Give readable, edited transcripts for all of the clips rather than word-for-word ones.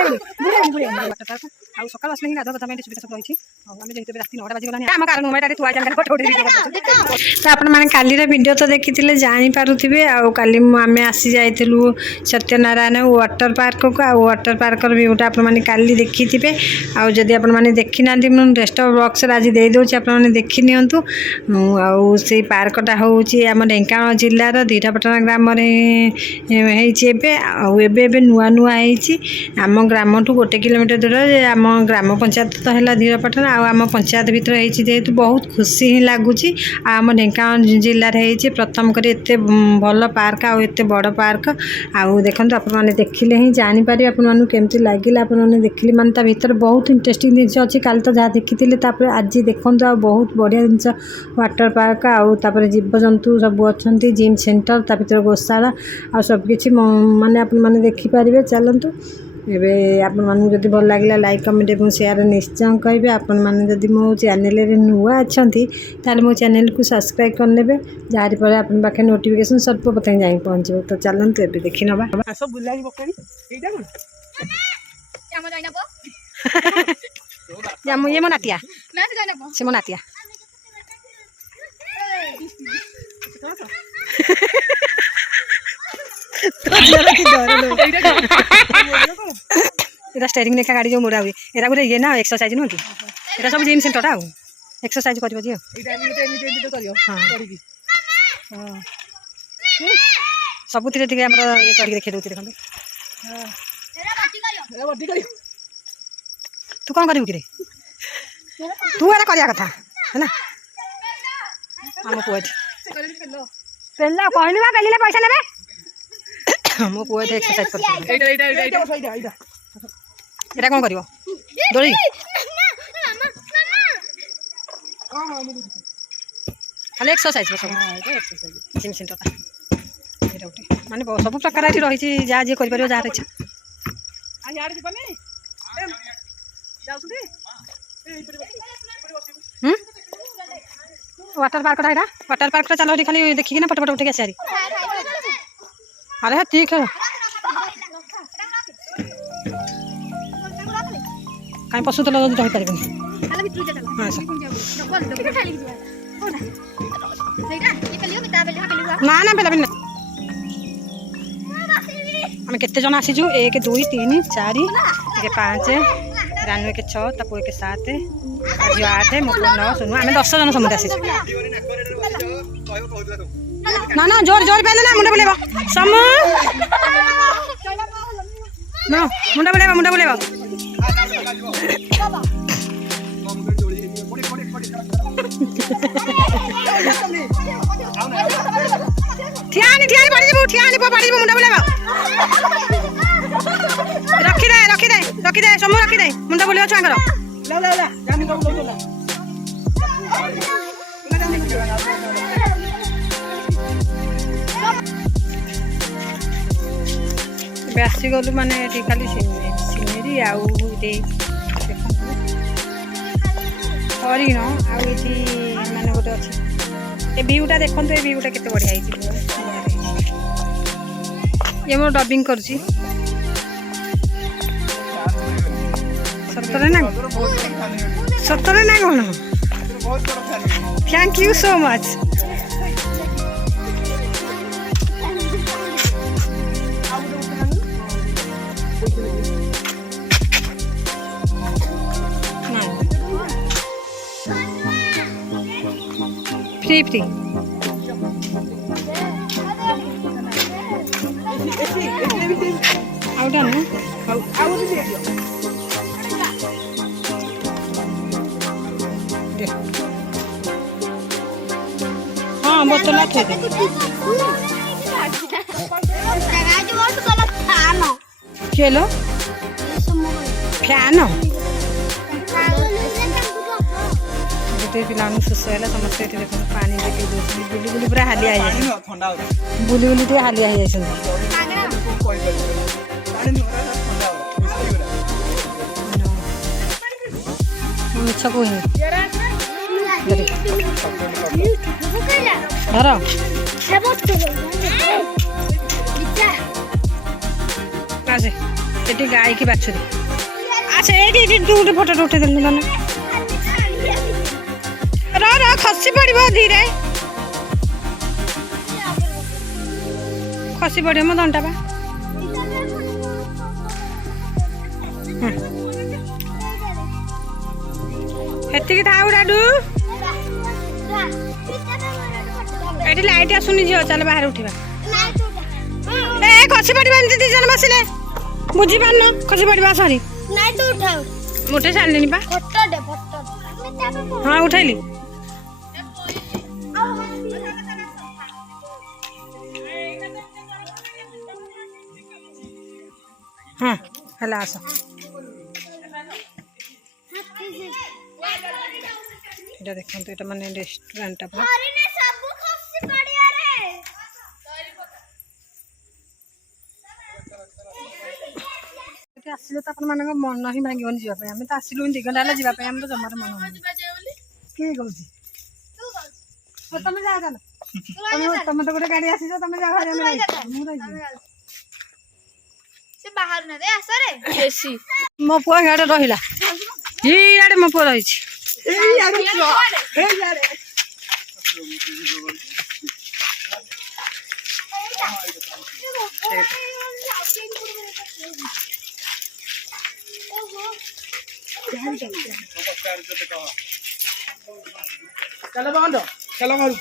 ଆଉ ସକାଳୁ ଆସିଲେ ହିଁ ଗାଧୁଆ କଥା ପାଇଁ ସୁବିଧା ସବୁ ରହିଛି। ଆଉ ଆମେ ଯେହେତୁ ରାତି 9ଟା ବାଜିଗଲାଣି ଆମ କାର ରୁମଟା ଥୁଆ ହେଇଛି ଫଟୋ ଉଠେଇ। ଆପଣମାନେ କାଲିର ଭିଡ଼ିଓ ତ ଦେଖିଥିଲେ ଜାଣିପାରୁଥିବେ। ଆଉ କାଲି ଆମେ ଆସି ଯାଇଥିଲୁ ସତ୍ୟନାରାୟଣ ୱାଟର ପାର୍କକୁ। ଆଉ ୱାଟର ପାର୍କର ଭିୟୁଟା ଆପଣମାନେ କାଲି ଦେଖିଥିବେ। ଆଉ ଯଦି ଆପଣମାନେ ଦେଖିନାହାନ୍ତି ମୁଁ ଡେସ୍କଟପ୍ ବକ୍ସରେ ଆଜି ଦେଇଦେଉଛି, ଆପଣମାନେ ଦେଖି ନିଅନ୍ତୁ। ଆଉ ସେଇ ପାର୍କଟା ହେଉଛି ଆମ ଢେଙ୍କାନାଳ ଜିଲ୍ଲାର ଧୀରପାଟଣା ଗ୍ରାମରେ ହେଇଛି ଏବେ। ଆଉ ଏବେ ନୂଆ ହେଇଛି। ଆମ ଗ୍ରାମଠୁ 1 କିଲୋମିଟର ଦୂରରେ ଆମ ଗ୍ରାମ ପଞ୍ଚାୟତ ତ ହେଲା ଧୀରପାଟଣା। ଆଉ ଆମ ପଞ୍ଚାୟତ ଭିତରେ ହେଇଛି ଯେହେତୁ ବହୁତ ଖୁସି ହିଁ ଲାଗୁଛି। ଆଉ ଆମ ଢେଙ୍କାନାଳ ଜିଲ୍ଲାରେ ହେଇଛି ପ୍ରଥମ କରି ଏତେ ଭଲ ପାର୍କ ଆଉ ଏତେ ବଡ଼ ପାର୍କ। ଆଉ ଦେଖନ୍ତୁ ଆପଣମାନେ ଦେଖିଲେ ହିଁ ଜାଣିପାରିବେ ଆପଣମାନଙ୍କୁ କେମିତି ଲାଗିଲା। ଆପଣମାନେ ଦେଖିଲେ ମାନେ ତା ଭିତରେ ବହୁତ ଇଣ୍ଟରେଷ୍ଟିଂ ଜିନିଷ ଅଛି। କାଲି ତ ଯାହା ଦେଖିଥିଲେ, ତାପରେ ଆଜି ଦେଖନ୍ତୁ ଆଉ ବହୁତ ବଢ଼ିଆ ଜିନିଷ ୱାଟର ପାର୍କ। ଆଉ ତାପରେ ଜୀବଜନ୍ତୁ ସବୁ ଅଛନ୍ତି, ଜିମ୍ ସେଣ୍ଟର, ତା ଭିତରେ ଗୋଶାଳା ଆଉ ସବୁକିଛି ମାନେ ଆପଣମାନେ ଦେଖିପାରିବେ। ଚାଲନ୍ତୁ ଏବେ ଆପଣମାନଙ୍କୁ ଯଦି ଭଲ ଲାଗିଲା ଲାଇକ୍ କମେଣ୍ଟ ଏବଂ ସେୟାର ନିଶ୍ଚୟ କହିବେ। ଆପଣମାନେ ଯଦି ମୋ ଚ୍ୟାନେଲରେ ନୂଆ ଅଛନ୍ତି ତାହେଲେ ମୋ ଚ୍ୟାନେଲକୁ ସବସ୍କ୍ରାଇବ୍ କରିନେବେ, ଯାହାରି ପରେ ଆପଣଙ୍କ ପାଖରେ ନୋଟିଫିକେସନ୍ ସର୍ବପ୍ରଥମେ ଯାଇ ପହଞ୍ଚିବ। ତ ଚାଲନ୍ତୁ ଏବେ ଦେଖି ନେବା। ଇଏ ମୋ ନାତିଆ, ସେ ମୋ ନାତିଆ। এটা স্টেরিং লেখা গাড়ি যে মোড়া ହୁଏ ଏରା ଗୋଟେ ଇଏ ନା ଏକ୍ସରସାଇଜ ନୁହଁ କି? ଏଟା ସବୁ ଜିମ୍ ସେଣ୍ଟରଟା ଆଉ ଏକ୍ସରସାଇଜ କରିବ ଝିଅ। ସବୁଥିରେ ଟିକେ ଆମର ଇଏ କରିକି ଦେଖେଇ ଦେଉଛି ଦେଖନ୍ତୁ। ତୁ କ'ଣ କରିବୁ କିରେ? ତୁ ଏରା କରିବା କଥା ହେଲା। ଆମ ପୁଅ ଏଠି ପେଲ କହିଲୁ ବା ପେଲିଲେ ପଇସା ନେବେ। ମୋ ପୁଅ ଏଠି ଏକ୍ସରସାଇଜ କରୁଛି। ଏଇଟା କ'ଣ କରିବ? ଦୋଳି ଖାଲି ଏକ୍ସରସାଇଜ ସବୁ ଜିମ୍ ସେଣ୍ଟରଟା। ଏଇଟା ଗୋଟେ ମାନେ ସବୁ ପ୍ରକାର ଏଠି ରହିଛି, ଯାହା ଯିଏ କରିପାରିବ ଯାହାର ଇଚ୍ଛା। ୱାଟର ପାର୍କଟା ଏଇଟା ୱାଟର ପାର୍କଟା ଚାଲ ଏଠି ଖାଲି ଦେଖିକିନା ଫଟୋ ଫଟୋ ଉଠେଇକି ଆସିବାରି। ଆରେ ହେ ଠିକ୍ है କାଇଁ ପଶୁ ତେଲ ଯଦି ରହିପାରିବନି। ନା ନା ପେଲାପେଲି ନା। ଆମେ କେତେ ଜଣ ଆସିଛୁ? 1 2 3 4 1 5 ରାନୁ 1 6 ତା ପୁଅ 1 7 ଝିଅ 8 ମୋ ପୁଅ 9 ଶୁଣୁ ଆମେ 10 ଜଣ ସମୁଦାୟ ଆସିଛୁ। ନା ନା ଜୋର ଜୋର ପାଇଲେ ନା ମୁଣ୍ଡ ବୁଲେଇବ ସମୁ ନା ମୁଣ୍ଡ ବୁଲେଇବ ମୁଣ୍ଡ ବୁଲେଇବ। ଠିଆନି ପଡ଼ିଯିବୁ ଠିଆନି ପଡ଼ିଯିବୁ ମୁଣ୍ଡ ବୁଲେଇବ। ରଖିଦେ ସମୁ ରଖିଦେ ମୁଣ୍ଡ ବୁଲେଇବ ଛୁଆଙ୍କର। ଏବେ ଆସିଗଲୁ ମାନେ ଏଠି ଖାଲି ସିନେରୀ ଆଉ ଏଠି ହରିଣ ଆଉ ଏଠି ମାନେ ଗୋଟେ ଅଛି ଏ ଭିୟୁଟା ଦେଖନ୍ତୁ। ଏ ଭିୟୁଟା କେତେ ବଢ଼ିଆ ହେଇଛି। ଇଏ ମୋର ଡବିଂ କରୁଛି ସତରେ ନା କ'ଣ? Thank you so much. Free आउटा ना हाँ बोतल चलो फैन गोटे पिला शोष है समस्त ये देख पानी देखिए बुली बुली पूरा हालिया बुली बुली टे हालिया मिछ कह धर ସେଠି ଗାଈ କି ବାଛୁରୀ। ଆଚ୍ଛା ଏଇଠି ତୁ ଗୋଟେ ଫଟୋ ଉଠେଇ ଦେଲୁ ତାନେ। ର ଖସି ପଡ଼ିବ ଧୀରେ। ଖସି ପଡ଼ିବ ମୋ ଦଣ୍ଟା ବା। ହେତିକି ଥାଉ ଡାଡୁ। ଏଠି ଲାଇଟ୍ ଆସୁନି ଝିଅ ଚାଲ ବାହାରେ ଉଠିବା। ଏ ଖସି ପଡ଼ିବ ଏମିତି ଦି ଜଣ ବସିଲେ। ବୁଝିପାରୁନ ଖସି ପଡ଼ିବା ସରି। ମୁଁ ଉଠେଇ ସାରିଲିଣି ବା। ହଁ ଉଠେଇଲି। ହଁ ହେଲା ଆସ। এটা দেখুন এটা মানে রেস্টুরেন্টটা পুরো ଆସିଲେ ତ ଆପଣମାନଙ୍କ ମନ ହିଁ ଭାଙ୍ଗିବନି ଯିବା ପାଇଁ। ଆମେ ତ ଆସିଲୁ 2 ଘଣ୍ଟା ହେଲା ଯିବା ପାଇଁ ଆମର ଜମାର ମନ ହଉନି। କିଏ କହୁଛି ତମେ ଯାଅ ଚାଲ। ତମେ ତ ଗୋଟେ ଗାଡ଼ି ଆସିଛ ତମେ ଯାଅ ମୁଁ ରହିଯିବି। ମୋ ପୁଅ ଇଆଡ଼େ ରହିଲା। ଇଆଡ଼େ ମୋ ପୁଅ ରହିଛି। चलो बंद चलो घर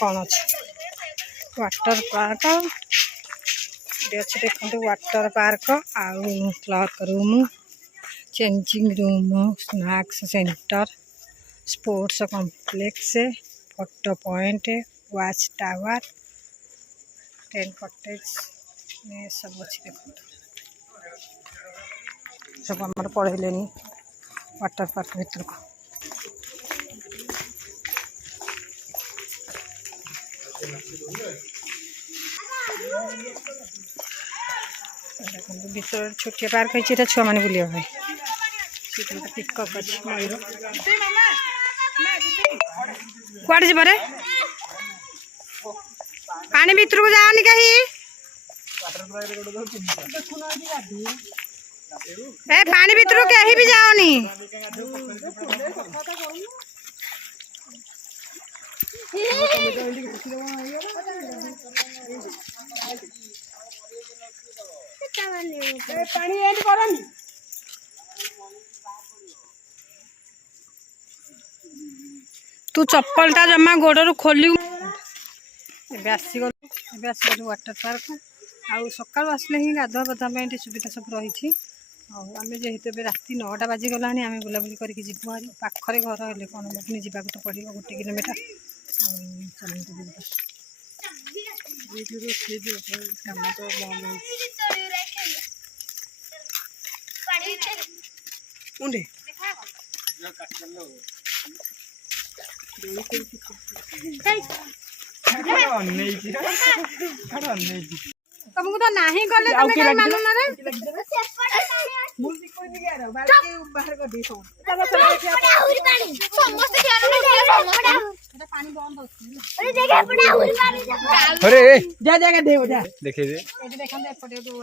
कौन अच्छे वाटर पार्क अच्छे देखते वाटर पार्क आउ clerk room changing room snacks centre sports complex photo point watch tower ten cottage सब अच्छे देखो सब आम पढ़े वाटर पार्क भर को भर छोटिया पार्क है छुआ मैंने बुलिया पिकअप अच्छे मयूर कड़े जब पानी भर को जाओनी कहीं पानी भर कहीं भी जाओनी तू चप्पलटा जमा गोड़ खोलू आसीगलु वाटर पार्क आउ सका आसले ही गाधुआ पाधुआ सुविधा सब रही आम जेहेतु राति 9टा बाजिगला आम बुलाबुली करके जीवु हारी पाखरे घर हेल्ले कौन पुणी जावाक तो पड़ो 1 किलोमीटर काम तो बंद तुमको तो नहीं गले मानुन रे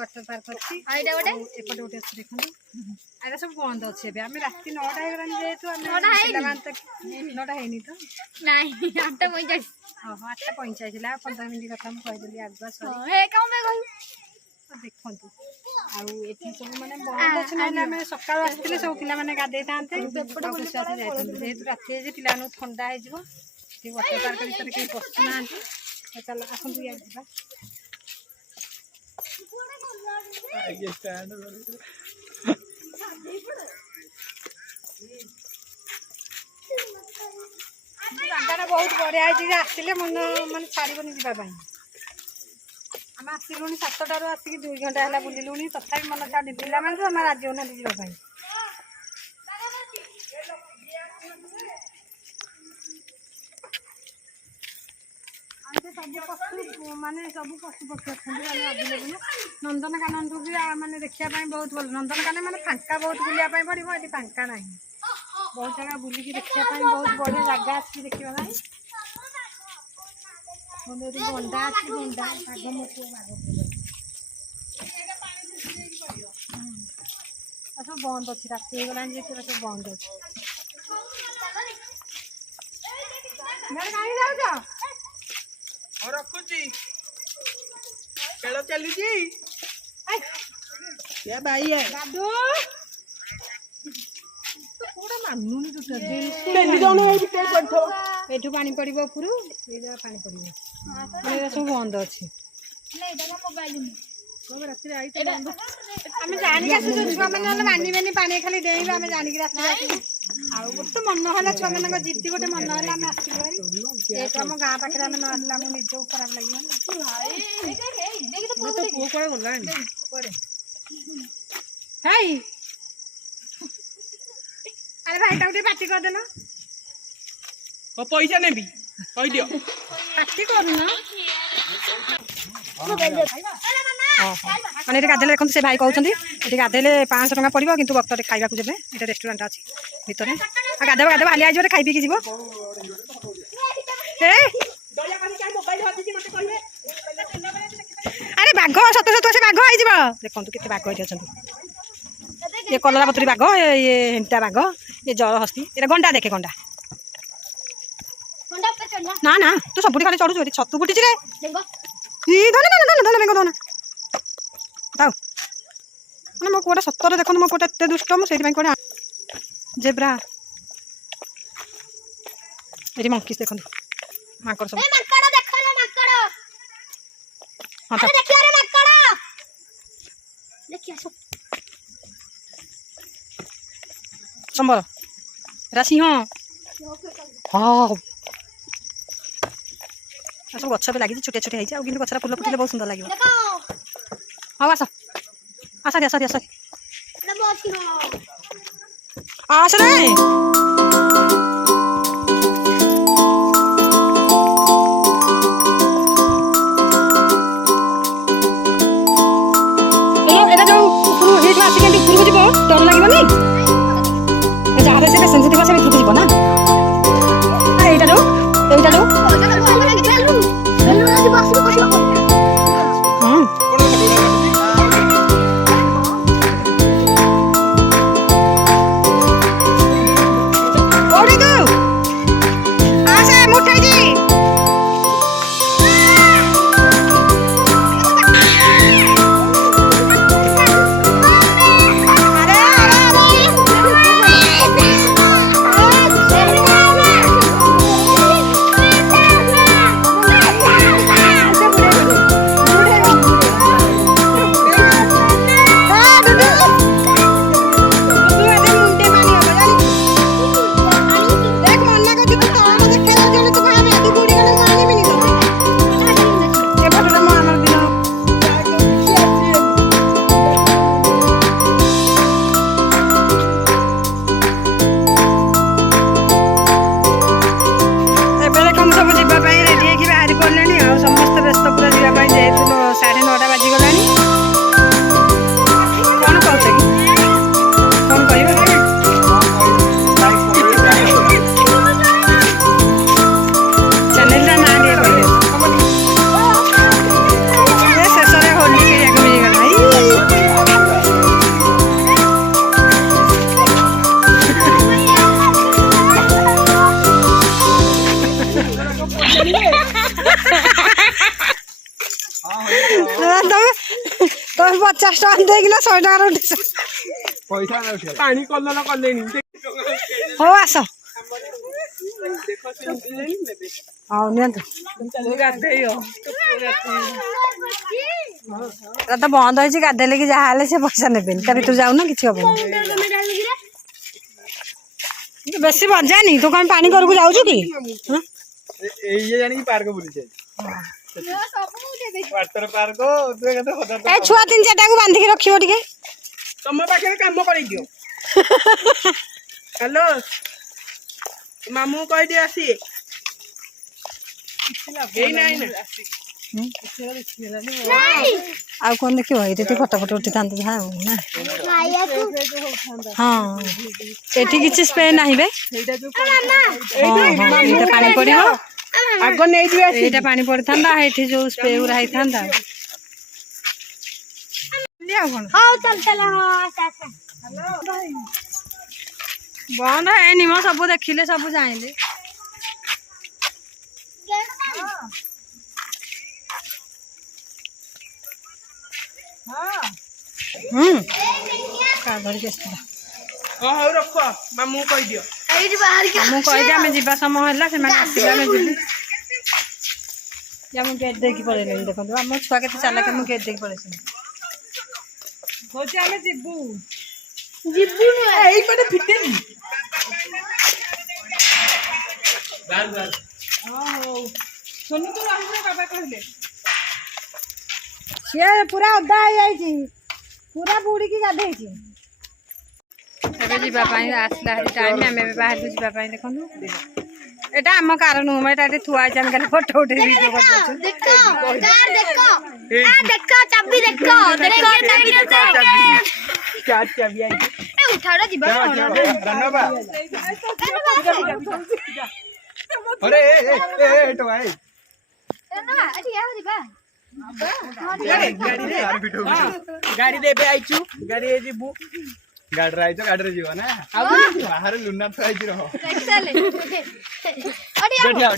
वाटर पार्क अच्छी सब बंद अच्छे आम रात 9टा जेहेतु 9टा है तो 8:45 15 मिनट कथा मुझे आगुआ देखु आठी सब मैंने बंद अच्छे ना सका आसते सब पे गाधे था जेहेतु रात पिला ठंडा हो वाटर पार्क भर कहीं पशुना चल आसतु जगह बहुत बढ़िया आसिले मन मान छाड़बनी जावाई आम आसलु 7टार आसिक 2 घंटा है बुलूँ तथा मन छाड़ी पिला मैंने तो आम राजी होना जावाई सब पशु माने सब पशु पक्षी अच्छा अवेलेबल नंदनकानन भी मैंने देखापी बहुत भल नंदनकानन मैंने फांका बहुत बुलाया पड़ो ये फांका ना बहुत जगह बुलिकी देखापी बहुत बढ़िया जगह अच्छी देखा गंडा अच्छी गंडा बाघ मो ସବୁ ବନ୍ଦ ଅଛି ରାତି ହେଇଗଲାଣି ଯେ ସେଟା ସବୁ ବନ୍ଦ ଅଛି କାହିଁକି ଯାଉଛ ରଖୁଛି ଖେଳ ଚାଲିଛି ଭାଇ ଦାଦୁ କୋଉଟା ମାନୁନି ଏଠୁ ପାଣି ପଡିବ ଉପରୁ ଏଇଟା ପାଣି ପଡିବ ଏଇଟା ସବୁ ବନ୍ଦ ଅଛି ଆମେ ଜାଣିକି ଆସୁଛୁ ଛୁଆମାନେ ହେଲେ ମାନିବେନି ପାଣି ଖାଲି ଡେଇଁବେ ଆମେ ଜାଣିକି ରାତିରେ ଆସିବୁ ଆଉ ଗୋଟେ ତ ମନ ହେଲା ଛୁଆମାନଙ୍କ ଜିଦି ଗୋଟେ ମନ ହେଲା ଆମେ ଆସିବୁ ଭାରି ଯେହେତୁ ଆମ ଗାଁ ପାଖରେ ଆମେ ନ ଆସିଲା ଆମକୁ ନିଜକୁ ଖରାପ ଲାଗିବ ପୁଅ କୁଆଡେ ଗଲାଣି ହେଇ ଆରେ ଭାଇଟାକୁ ଟିକେ ପାଟି କରିଦେଲ ପଇସା ନେବି କହିଦିଅ ପାଟି କରୁନ ମାନେ ଏଠି ଗାଧେଇଲେ ଦେଖନ୍ତୁ ସେ ଭାଇ କହୁଛନ୍ତି ଏଠି ଗାଧେଇଲେ 500 ଟଙ୍କା ପଡ଼ିବ କିନ୍ତୁ ବକ୍ତରେ ଖାଇବାକୁ ଦେବେ ଏଇଟା ରେଷ୍ଟୁରାଣ୍ଟ ଅଛି ଭିତରେ ଆଉ ଗାଧେଇବ ହାଲି ଆସିଯିବ ଖାଇ ପିଇକି ଯିବ ଆରେ ବାଘ ସତ ସତ ସେ ବାଘ ହେଇଯିବ ଦେଖନ୍ତୁ କେତେ ବାଘ ଏଠି ଅଛନ୍ତି ये कलरा पतरी बाघ ये हेंटा बाघ ये जल हस्ती ये गंडा देखे गंडा ना ना तू सब खाली चढ़ू छतु फुटी रे धन धन धन धन बेंग धन दाऊ मैंने मो कोटा सतर देखो मो कोटा एत दुष्ट मुझे कौन जेब्रा ये मंकीस देखो माकड़ सब संबर राशि हाँ हाँ सब गच भी लगी छोटे छोटे होती कि गचरा फुल फुटे बहुत सुंदर लगे हाँ आस आस आस आस आस रे डर लगे जहाँ से सेंसिटिव से भितर जीव ना एटा लो तुम 50 टका देकिना 100 टका पैसा पानी कलर कलेनी हो आस हाँ तो बंद हो गाधेले कि जहाँ से पैसा ने भर जाऊ ना कि बेसी बजानी तू कौन पानी घर को जाऊ कि छुआ 3-4 को बांधिक रखियो तुम पाखे काम कर हेलो मामू कह दिए आसी आउ कौन देख ये फटो फटो उठी था ना हाँ ये किसी स्प्रे ना पानी पड़ो आग नहीं पानी पड़ी था जो स्प्रे गुरा होता ଯିବି ଆଉ କଣ ହଉ ଚାଲ ଚାଲ ବନ୍ଦ ହେଇନି ମ ସବୁ ଦେଖିଲେ ସବୁ ଜାଣିଲେ କା ଧରିକି ଆସିଥିଲା ହଉ ରଖ ମାମୁଁ କହିଦିଅ ଏଇଠି ବାହାରିକି ମୁଁ କହିଲି ଆମେ ଯିବା ସମୟ ହେଲା ସେମାନେ ଆସିଲେ ଆମେ ଯିବୁ ମୁଁ ଗେଟ୍ ଦେଇକି ପଳେଇଲେଣି ଦେଖନ୍ତୁ ଆମ ଛୁଆ କେତେ ଚାଲାକ ମୁଁ ଗେଟ୍ ଦେଇକି ପଳେଇଥିଲି ହଉଛି ଆମେ ଯିବୁ ଯିବୁ ଏଇପଟେ ଫିଟେନି ହଉ ସୋନୁ ତୁ ରହିଲେ ବାବା କହିଲେ ସିଏ ପୁରା ଓଦା ହେଇଯାଇଛି ପୁରା ବୁଡ଼ିକି ଗାଧେଇଛି ଏବେ ଯିବା ପାଇଁ ଆସିଲା ହାରି ଟାଇମ୍ ଆମେ ଏବେ ବାହାରକୁ ଯିବା ପାଇଁ ଦେଖନ୍ତୁ ଏଟା ଆମ କାର ନୁହଁ ଏଟା ଏଠି ଥୁଆ ହେଇଛି ଆମେ ଖାଲି ଫଟୋ ଉଠେଇ ଭିଡ଼ିଓ କରିଦେଉଛୁ ଦେଖ ଦେଖ ଚାବି ଦେଖ ଦେଖ ଚାବି ଆଇଛି ଉଠାଉଟା ଯିବା अरे ए तो भाई गाड़ी दे पे आइछु गाड़ी ए जिबु गाड़ी रे आइছো गाड़ी रे जीवा ना बाहर लुना तो आइछि रहो चले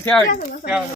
ठिया